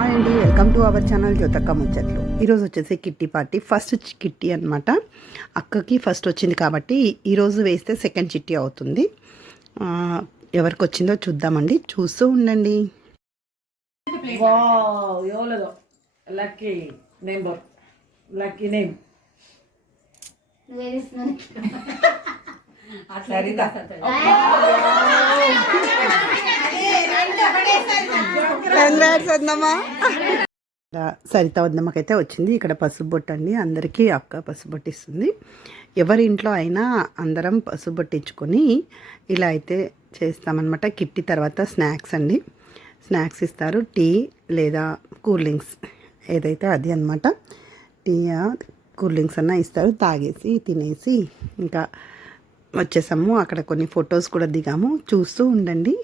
Hi అండి, welcome to our channel జ్యోతక్క ముచ్చట్లు. ఈరోజు వచ్చేసి కిట్టి పార్టీ, ఫస్ట్ కిట్టి అనమాట. అక్కకి ఫస్ట్ వచ్చింది కాబట్టి ఈరోజు వేస్తే సెకండ్ చిట్టి అవుతుంది. ఎవరికి వచ్చిందో చూద్దామండి, చూస్తూ ఉండండి. సరిత వద్దమ్మకైతే వచ్చింది. ఇక్కడ పసుపు బొట్టు అండి, అందరికీ అక్క పసుపు బొట్టు ఇస్తుంది. ఎవరి ఇంట్లో అయినా అందరం పసుపు బొట్టించుకొని ఇలా అయితే చేస్తామన్నమాట. కిట్టి తర్వాత స్నాక్స్ అండి, స్నాక్స్ ఇస్తారు. టీ లేదా కూల్ డ్రింక్స్ ఏదైతే అది అనమాట. టీ కూల్ డ్రింక్స్ అన్నా ఇస్తారు. తాగేసి తినేసి ఇంకా వచ్చేసాము. అక్కడ కొన్ని ఫొటోస్ కూడా దిగాము, చూస్తూ ఉండండి.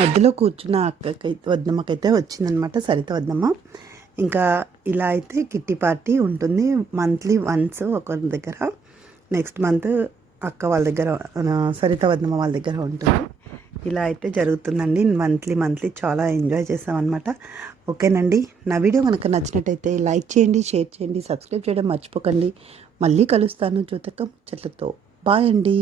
మధ్యలో కూర్చున్న అక్కకైతే వద్దమ్మకైతే వచ్చిందనమాట, సరిత వద్దమ్మ. ఇంకా ఇలా అయితే కిట్టి పార్టీ ఉంటుంది మంత్లీ వన్స్ ఒకరి దగ్గర. నెక్స్ట్ మంత్ అక్క వాళ్ళ దగ్గర, సరిత వద్దమ్మ వాళ్ళ దగ్గర ఉంటుంది. ఇలా అయితే జరుగుతుందండి మంత్లీ. చాలా ఎంజాయ్ చేస్తామన్నమాట. ఓకేనండి, నా వీడియో కనుక నచ్చినట్టయితే లైక్ చేయండి, షేర్ చేయండి, సబ్స్క్రైబ్ చేయడం మర్చిపోకండి. మళ్ళీ కలుస్తాను జ్యోతక్క ముచ్చట్లతో. బాయ్ అండి.